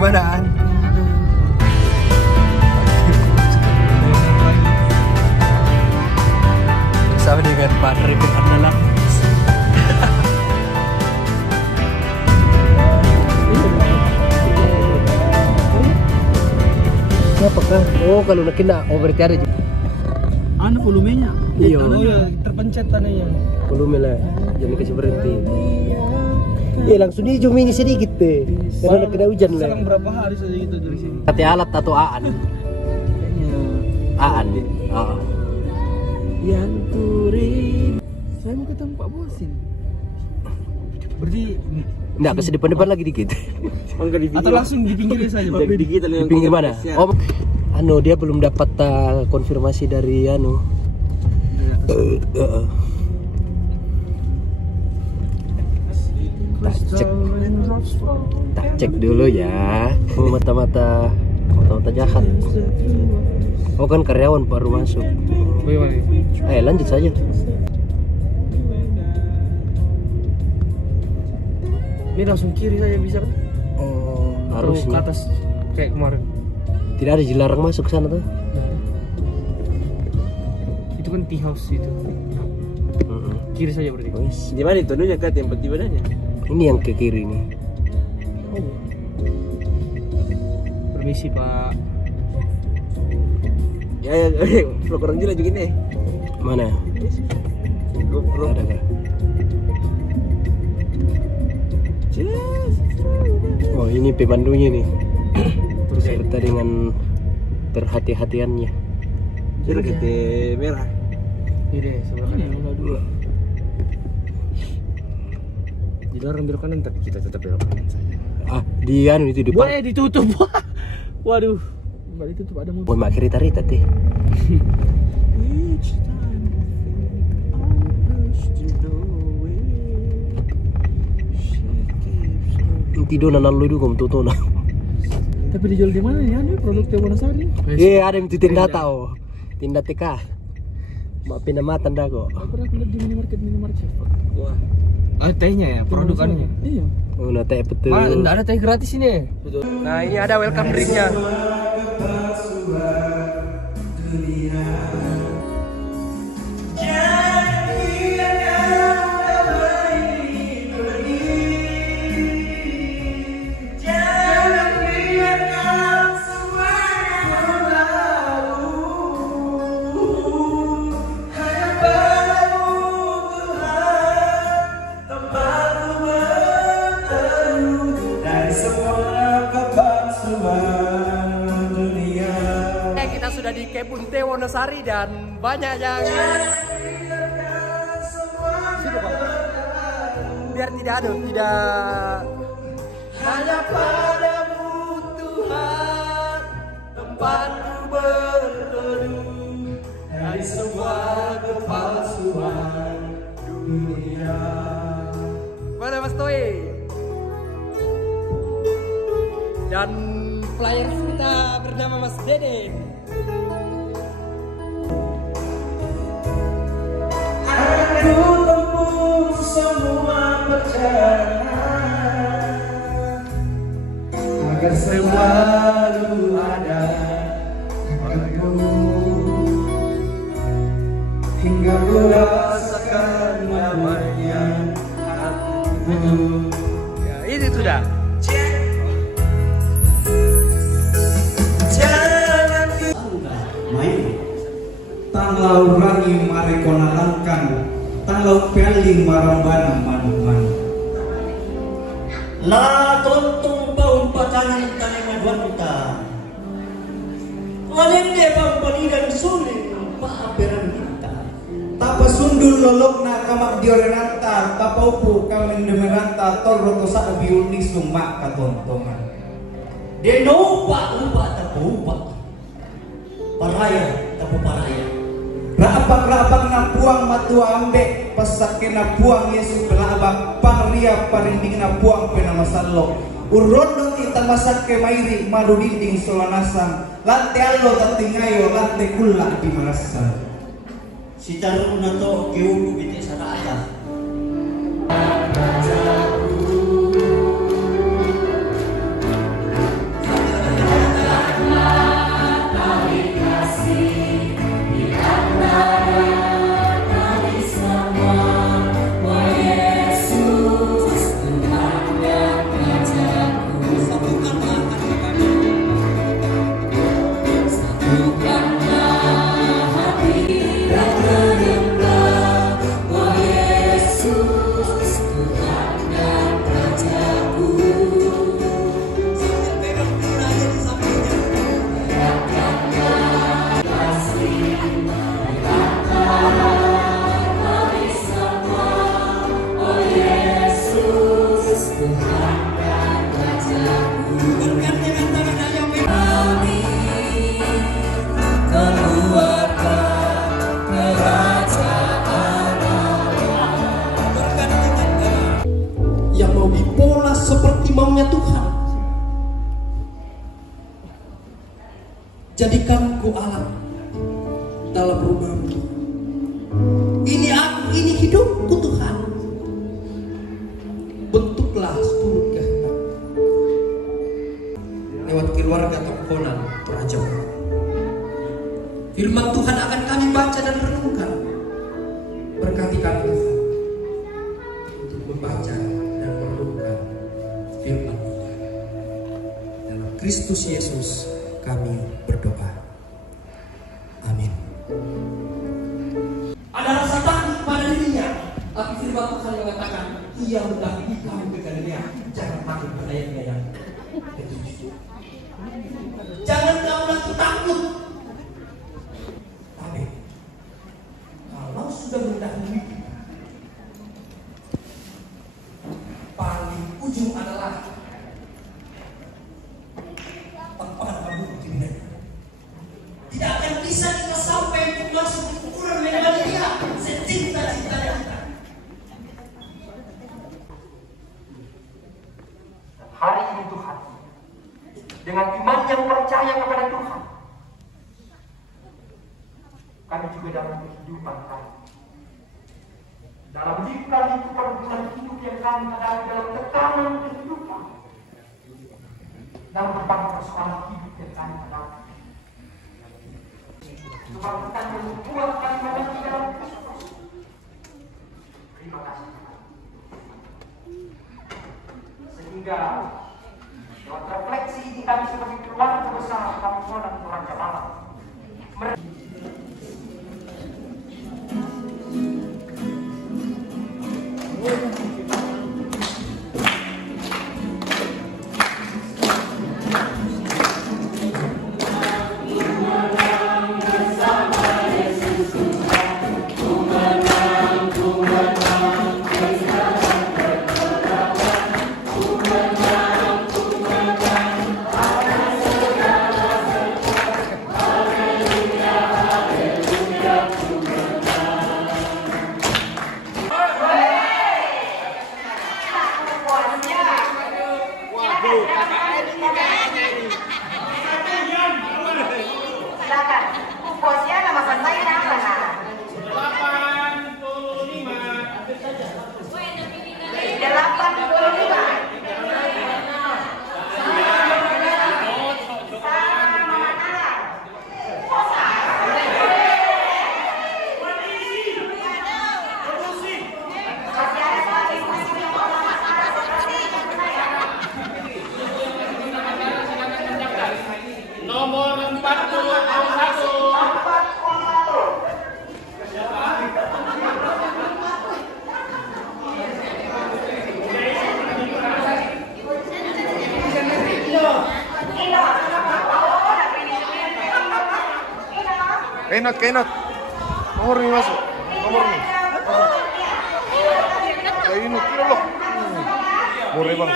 Gimana An? Bersama dengan Pak Ripin Andalan. Apakah? Oh kalau nak kena, oh berarti ada juga. Anu volumenya. Iya. Terpencet tanahnya. Volume lah, jangan kasih berhenti. Langsung di zoom ini sedikit deh. Karena nak kena hujan lah. Sekarang berapa hari saja gitu dari sini? Hati alat atau Aan? Kayaknya Aan. Oh. yang turin. Saya mau ketemu Pak Bosin. Berarti Enggak, ke depan-depan lagi dikit. atau langsung di pinggir saja Pak? Di pinggir mana? Oh, anu dia belum dapat konfirmasi dari anu. Tak cek dulu ya. Mata-mata jahat. Oh kan karyawan baru masuk. Bagaimana? Lanjut saja. Ini langsung kiri saja bisa kan? Oh, Atau ke harusnya. atas kayak kemarin. Tidak ada dilarang masuk ke sana tuh. Itu kan tea house itu. Kiri saja berarti. Wes. Di mana itu dulunya Kak tempat di mananya? Ini yang ke kiri nih. Permisi Pak. Ya, vlog orang gila juga nih. Mana? GoPro. Ada kah? Oh ini pemandunya nih. Serta dengan perhati-hatiannya. Jadi kita merah. Ini deh sebelah kanan ada dua. Dilarang belok kanan tapi kita tetap belok kanan saja. Di anu itu depan. Boleh ditutup. Waduh. Enggak ditutup ada mobil. Boy mak kereta teh. Tidur nanan lu dulu tuh nah. Tapi dijual di mana ya? Ini produk Teh Wonosari. Ada yang tinda tahu. Tinda TK. Mak pindah mata dah kok. Aku pernah lihat di minimarket Pak. Wah. Tehnya ya, produk anunya. Iya. Oh, nah teh betul. Enggak ada teh gratis ini. Nah, ini ada welcome drinknya. Kita sudah di kebun Teh Wonosari dan banyak yang biar tidak hanya padamu Tuhan tempatku berteduh dari semua kepalsuan dunia. Mana Mas Toi? Dan player kita bernama Mas Dede. Aku tempuh semua perjalanan agar selalu ada untukmu hingga ku rasakan namanya hatimu. Ya, ini sudah. Tanglau rangi marekonalangkan, tanglau peling marambana manuman. La tontung paun pacanan kami maduan kita. Walende pang panidan sulit paaperan kita. Tapa sundul lolokna kamak diorenanta, tapa upu kami demeranta torro tosa biuni sumak katontongan. Denopa upa tapu upa. Paraya tapu paraya. Rapak-rapak na puang matua ambek pasake na puang Yesus kelabak pangria parinding na puang penamasalok urondo kita masake mairi madu dinding solanasang lante allo tatingayo lante kulla di marasan Si taruh na to kiulo biti sa raya. Jadikan ku alat dalam rumahmu. Ini aku, ini hidupku Tuhan. Bentuklah seturut kehendak lewat keluarga tongkonan Toraja Malang. Firman Tuhan akan kami baca dan renungkan. Berkati kami Tuhan untuk membaca dan merenungkan firman Tuhan. Dalam Kristus Yesus kami berdoa. Amin. Ada rasa takut pada dirinya, tapi firman Tuhan mengatakan ia mendahului kamu ke Galilea. Jangan takut pada yang ketujuh. Jangan kamu lagi takut. Tapi kalau sudah mendahului kita, paling ujung adalah tempat kamu berdiri. Tidak akan bisa kita sampai untuk masuk ke ukuran mengenai dia secinta-cintanya kita. Hari ini Tuhan, dengan iman yang percaya kepada Tuhan, kami juga dalam kehidupan kami, dalam lika-liku pergumulan hidup yang kami hadapi, dalam tekanan kehidupan, dalam berbagai persoalan hidup yang kami hadapi. Kebangkitan yang membuat kami mengerti dalam Kristus. Terima kasih Tuhan. Sehingga lewat refleksi ini kami sebagai keluarga besar Tongkonan Toraja Malang Enak. Nomor nih masuk. Nomor nih. Kayak ini kira loh. Murah bang.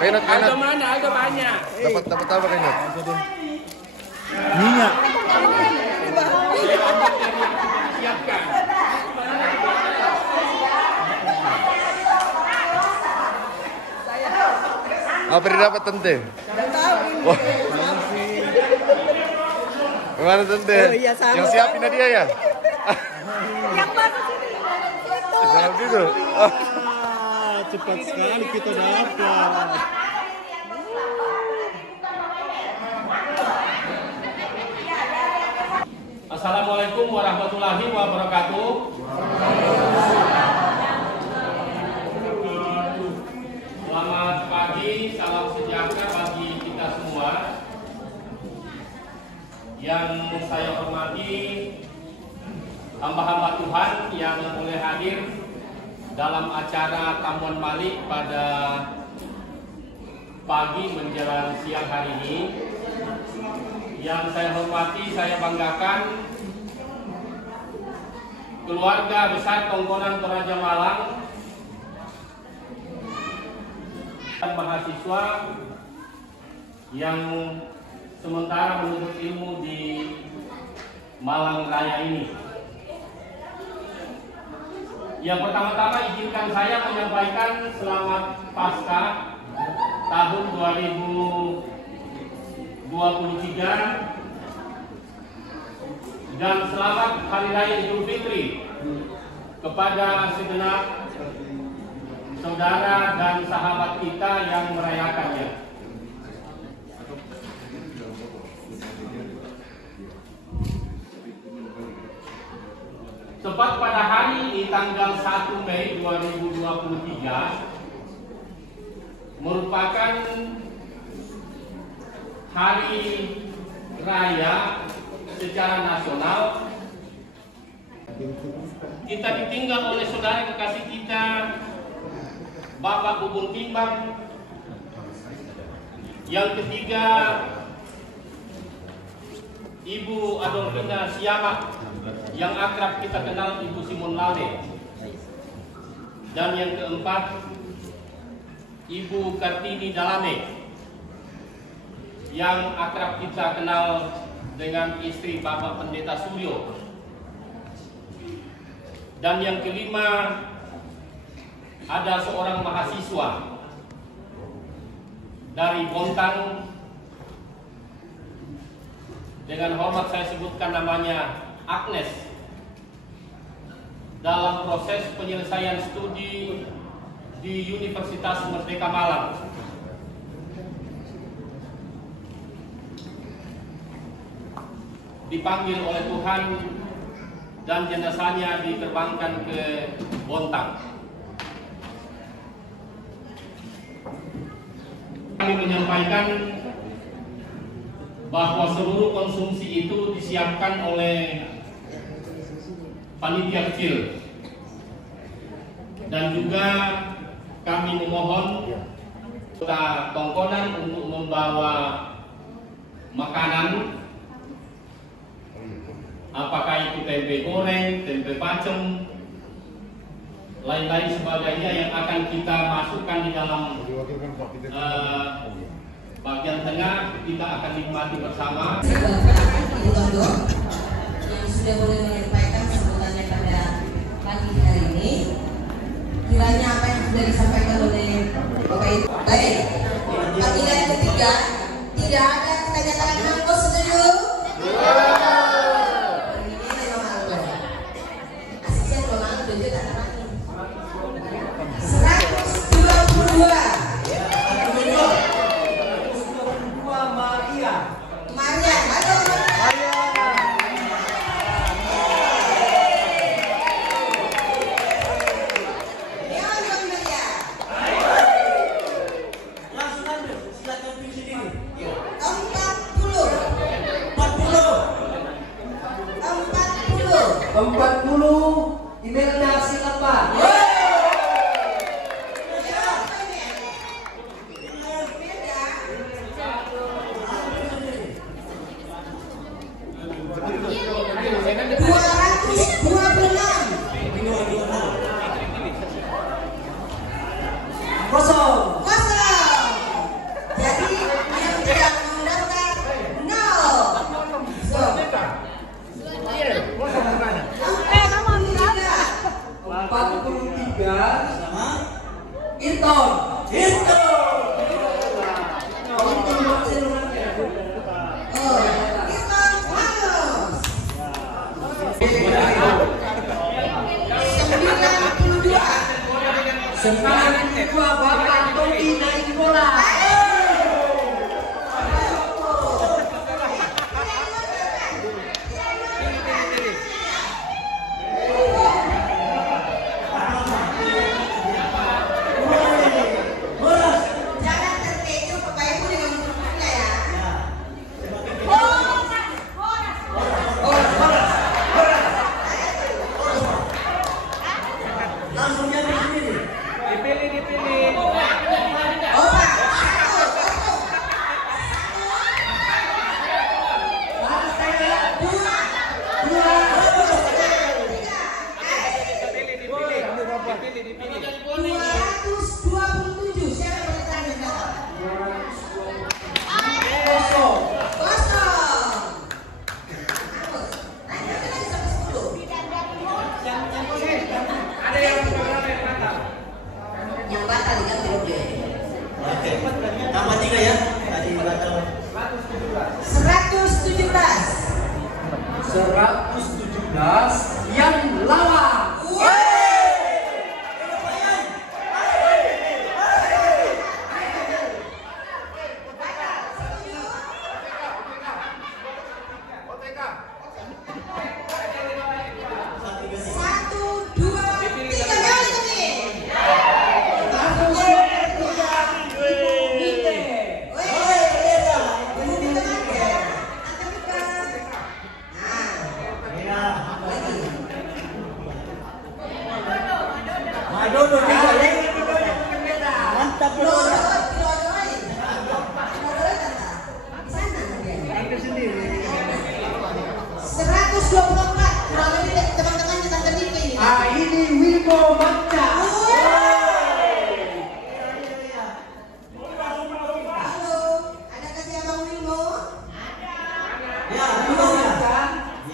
Enak. Ada mana? Ada banyak. Dapat apa kayaknya? Minyak. Siapkan. Apa dia dapat tente? Wah. Gimana tente? Oh, iya, sama. Yang siapin dia ya? Yang masuk sini. Salam itu. Cepat sekali kita dapat. Assalamualaikum warahmatullahi wabarakatuh. Selamat pagi, salam sejahtera bagi kita semua. Yang saya hormati hamba-hamba Tuhan yang boleh hadir dalam acara Tamuan Malik pada pagi menjelang siang hari ini. Yang saya hormati, saya banggakan keluarga besar Tongkonan Toraja Malang dan mahasiswa yang sementara menuntut ilmu di Malang Raya ini. Yang pertama-tama izinkan saya menyampaikan selamat Paskah tahun 2023 dan selamat Hari Raya Idul Fitri kepada segenap saudara dan sahabat kita yang merayakannya. Tepat pada hari ini tanggal 1 Mei 2023 merupakan hari raya secara nasional. Kita ditinggal oleh saudara kekasih kita Bapak Bubun Timbang. Yang ketiga Ibu Adolfina Siamak, yang akrab kita kenal Ibu Simon Lale. Dan yang keempat Ibu Kartini Dalame, yang akrab kita kenal dengan istri Bapak Pendeta Suryo. Dan yang kelima ada seorang mahasiswa dari Bontang, dengan hormat saya sebutkan namanya Agnes, dalam proses penyelesaian studi di Universitas Merdeka Malang. Dipanggil oleh Tuhan dan jenazahnya diterbangkan ke Bontang. Kami menyampaikan bahwa seluruh konsumsi itu disiapkan oleh panitia kecil, dan juga kami memohon kota Tongkonan untuk membawa makanan, apakah itu tempe goreng, tempe pacem, lain-lain sebagainya yang akan kita masukkan di dalam bagian tengah, kita akan nikmati bersama. Yang sudah boleh menyampaikan sambutannya pada pagi hari ini. Kiranya apa yang sudah disampaikan oleh Bapak Ibu. Baik, agenda yang ketiga, tidak ada tanya-tanya angkos, setuju? Asisten Romanto dan juga Tanani 122 Maria, aduh. Langsung aja, silakan pilih sendiri. 40.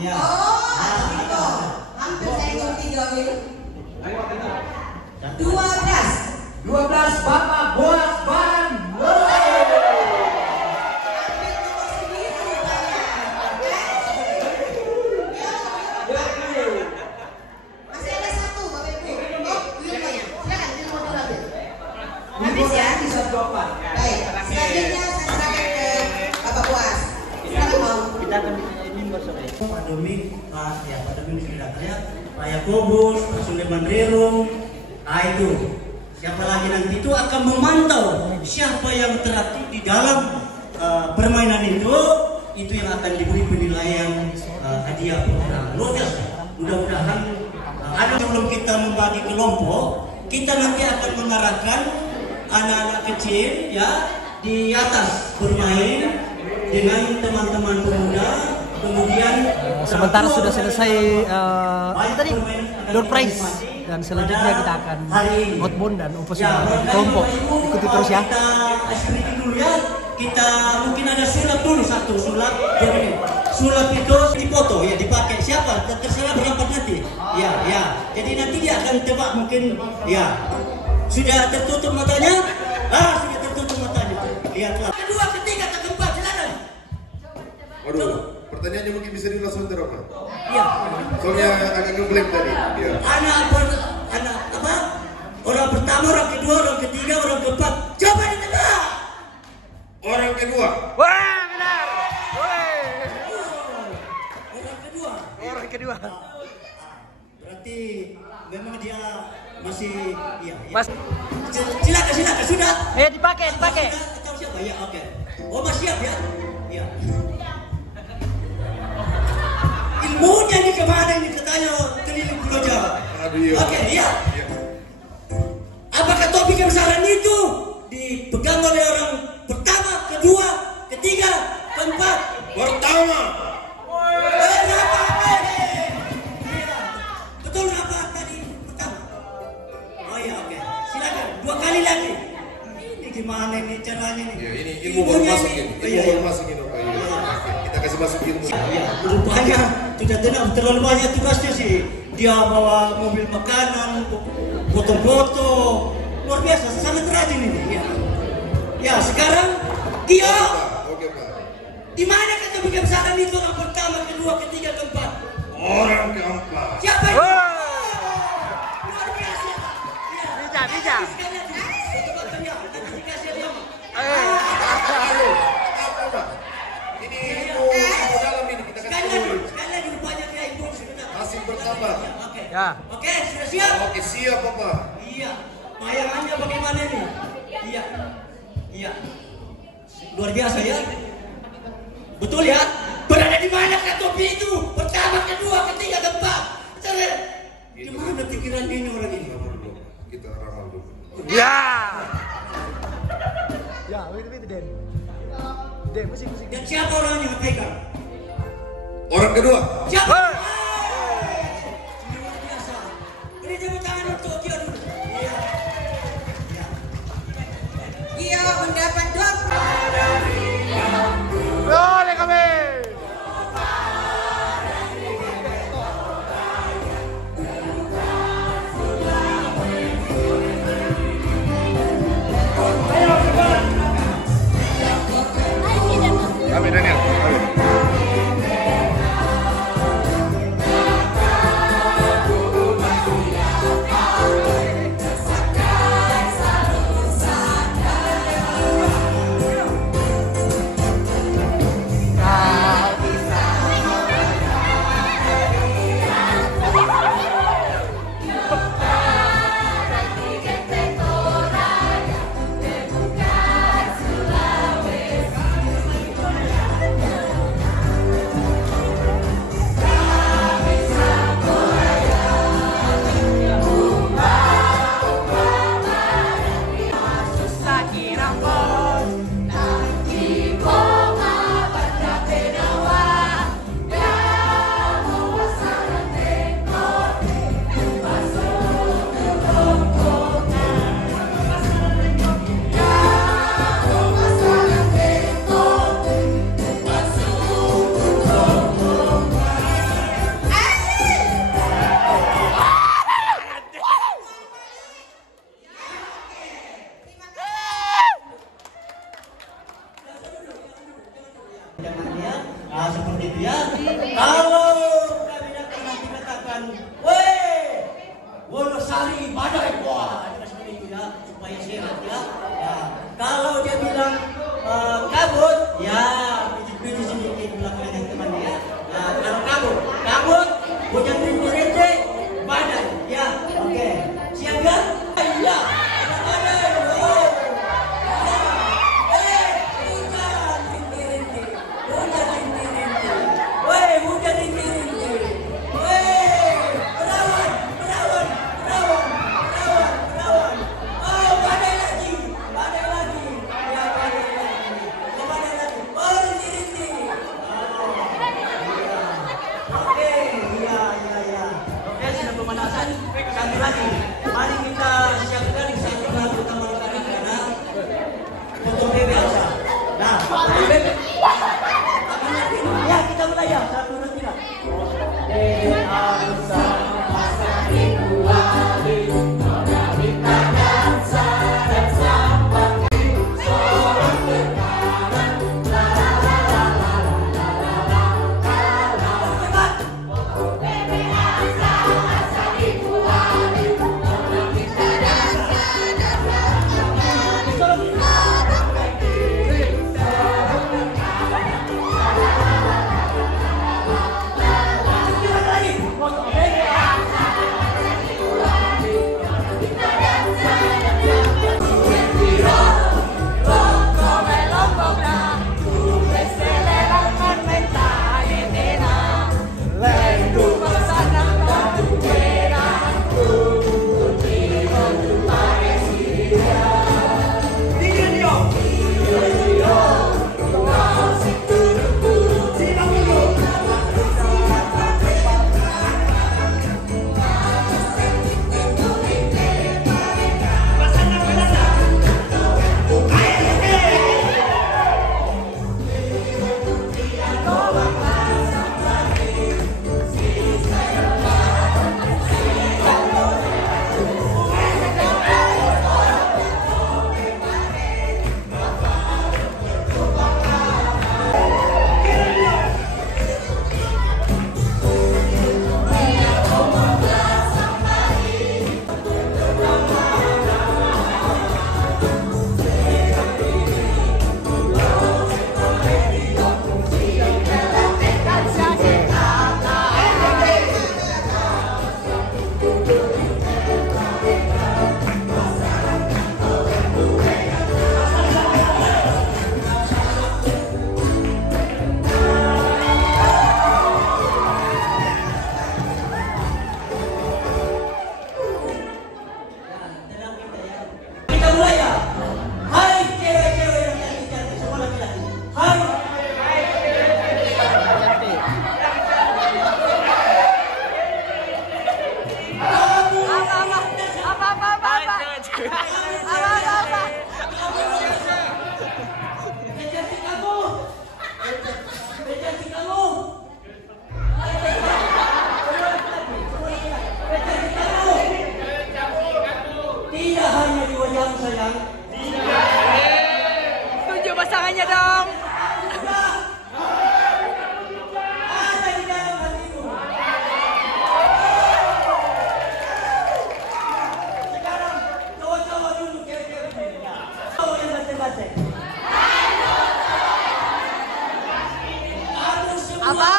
Ya. Oh, gitu. Hampir saya ngerti jawabnya. 12 Bapak Boas Ban. Masih ada satu Bapak Ibu. Oh, belum banyak. Silakan mau dilanjut. Habis ya. Baik. Selanjutnya saya serahkan ke Bapak Boas. Silakan mau. Kita akan ini bersama Pak Domik, Pak Domik sudah lihat, Pak Yakobus, Pak Suleman Rerung. Nah itu. Siapa lagi nanti itu akan memantau siapa yang teraktif di dalam permainan itu yang akan diberi penilaian hadiah luar biasa. Mudah-mudahan ada sebelum kita membagi kelompok, kita nanti akan mengarahkan anak-anak kecil ya di atas bermain dengan teman-teman pemuda. Kemudian Sementara sudah selesai tadi door prize dan selanjutnya kita akan outbound dan upacara di kelompok. Ikuti terus ya. Kita screening dulu ya. Kita mungkin ada sulap dulu satu sulap. Sulap itu dipoto ya dipakai siapa? Terserah berapa nanti. Ya ya. Jadi nanti dia akan tebak mungkin ya. Sudah tertutup matanya? Sudah tertutup matanya. Lihatlah. Kedua, ketiga, keempat, silakan. Waduh, pertanyaannya mungkin bisa diulas sebentar apa? Iya. Soalnya agak ngeblank tadi. Ya. Anak apa? Orang pertama, orang kedua, orang ketiga, orang keempat. Coba ditebak. Orang kedua. Wah, benar. Orang kedua. Berarti memang dia masih iya. Mas. Silakan sudah. Dipakai. Tahu siapa? Ya, oke. Oh, masih siap ya? Iya. Ilmunya ini kemana ini katanya keliling Pulau Jawa. Oke, iya. Apakah topi kebesaran itu dipegang oleh orang pertama, kedua, ketiga, keempat? Pertama. Berapa? Betul apa tadi? Pertama. Oh ya, oke. Silakan. 2 kali lagi. Ini gimana ini caranya nih? Ya, ini ilmu baru masuk ini. Ilmu baru masuk ini, Pak. Kita kasih masuk ilmu. Ya, rupanya sudah terlalu banyak tugasnya sih. Dia bawa mobil makanan, foto-foto, luar biasa, sangat rajin ini. Ya, sekarang Gio. Oke, Pak. Di mana kata kebesaran itu orang pertama, kedua, ketiga, keempat? Orang keempat. Siapa itu? Luar biasa. Bija. Ini ilmu dalam ini kita kasih dulu. Sekali lagi rupanya dia itu sebenarnya. Masih bertambah. Ya. Oke, sudah siap? Oke, siap, Bapak. Iya. Bayangannya bagaimana nih? Iya. Luar biasa ya. Betul ya? Berada di mana kata topi itu? Pertama, kedua, ketiga, keempat. Gimana pikiran ini orang ini? Kita ramal dulu. Ya, itu Den. Den, musik. Dan siapa orang yang pegang? Orang kedua. Siapa? Luar biasa. Beri tepuk tangan untuk Gio dulu. Gio mendapat door. Boleh kami. Kami Daniel. Jangan ya, seperti itu ya. Kalau kami datang nanti katakan, weh, Wonosari badai buah, seperti itu ya, supaya sehat ya. Kalau dia bilang kabut, ya pilih sedikit belakangnya teman ya. Kalau kabut, hujan rintik-rintik, badai, ya, oke. Siap ya? Iya. Badai, oh. Mari kita siapkan satu lagu tambah karena foto biasa. Nah, ya kita mulai ya. 1, 2, 3. Tunjuk pasangannya dong. Apa?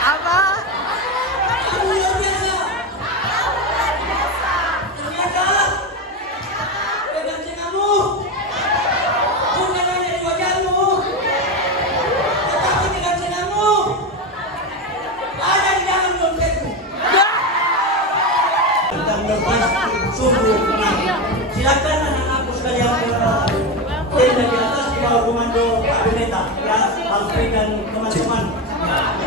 Apa? Silakan anak-anakku sekalian tenda di atas di bawah komando Pak Pendeta ya, Alfred dan teman-teman.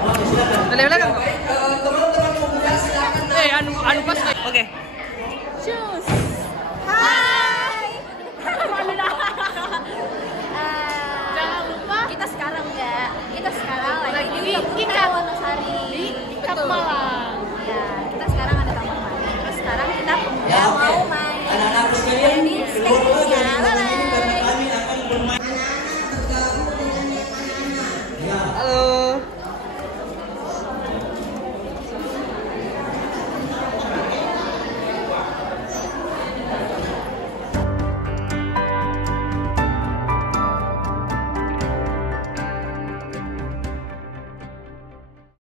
Oke, silakan. Belakang. Teman-teman pemuda silakan. Anu pas. Oke.